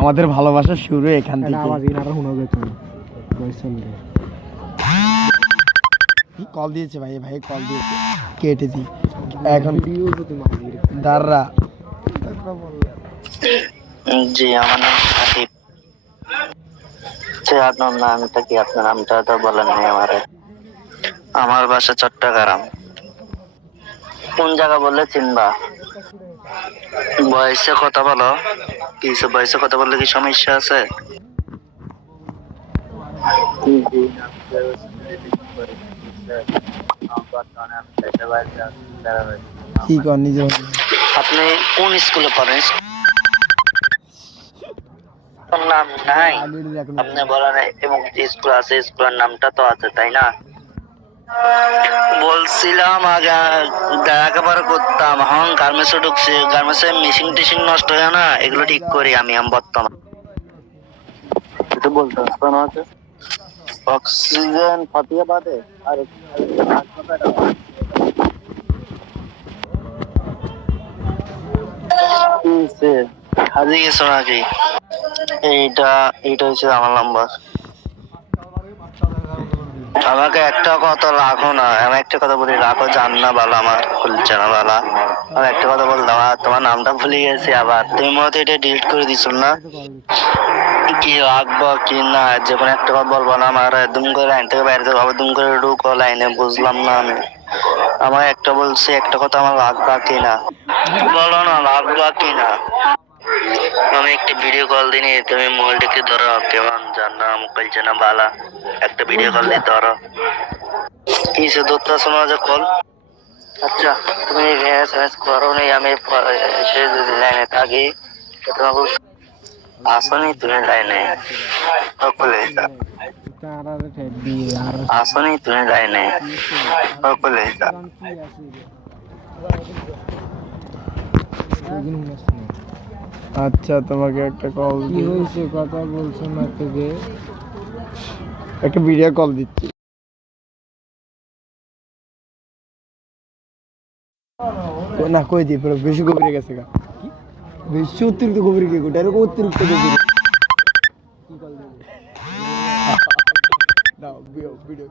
আমাদের ভালোবাসা শুরু এখান থেকে। কল দিয়েছে ভাই, ভাই কল দিয়েছে, কেটেছি এখন দাররা। জি, আমার নাম সাকিব। আপনার নামটা কি? আপনার নামটা তো বলেন নাই আমারে। আমার বাসা চট্টগ্রাম। কোন জায়গা বললে চিনবা? বয়সে কথা বলো। কিছু বয়সে কথা বললে কি সমস্যা আছে? কি কর নিজে আপনি কোন স্কুলে পড়েন? নাম নাই আপনি বলেন, এবং স্কুল আছে, স্কুলের নামটা তো আছে তাই না? বলছিলাম আগে একেবারে করতাম, এখন গার্মেন্টসে ঢুকছি, গার্মেন্টসে মেশিন টেশিন নষ্ট হয় না, এগুলো ঠিক করি আমি বর্তমান। বলতে আছে অক্সিজেন ফাটিয়ে বাদে আর হাজির গেছো নাকি? এইটা এইটা হচ্ছে আমার নাম্বার। আমাকে একটা কথা রাখো না, আমি একটা কথা বলি, রাখো, জান না বালা, আমার খুলছে না বালা। আমি একটা কথা বলতাম, তোমার নামটা ভুলে গেছি, আবার তুমি মতো এটা ডিলিট করে দিছো না? কি রাখবো কি না, যে কোনো একটা কথা বলবো না আমার, দুম করে লাইন থেকে বাইরে যাবো, আবার দুম করে ঢুকো লাইনে, বুঝলাম না আমি। আমার একটা বলছি, একটা কথা আমার রাখবা কি না, বলো না রাখবা কি না। আমি একটা ভিডিও কল দিনি, তুমি মোবাইলটাকে ধরো, কেমন জানা মোবাইল জানা বালা, একটা ভিডিও কল দিয়ে ধরো। কিছু ধরতে শোনা যে কল। আচ্ছা, তুমি এসএমএস করো নি, আমি সে যদি লাইনে থাকি তোমাকে আসনি, তুমি লাইনে সকলে আসনি, তুমি লাইনে সকলে। আচ্ছা তোমাকে একটা কল, কি হয়েছে কথা বলছো না থেকে, একটা ভিডিও কল দিচ্ছি। না কই দি পুরো বেশি গভীরে গেছে গা, বেশি অতিরিক্ত গভীরে কি গোটা এরকম অতিরিক্ত গভীরে। দাও ভিডিও।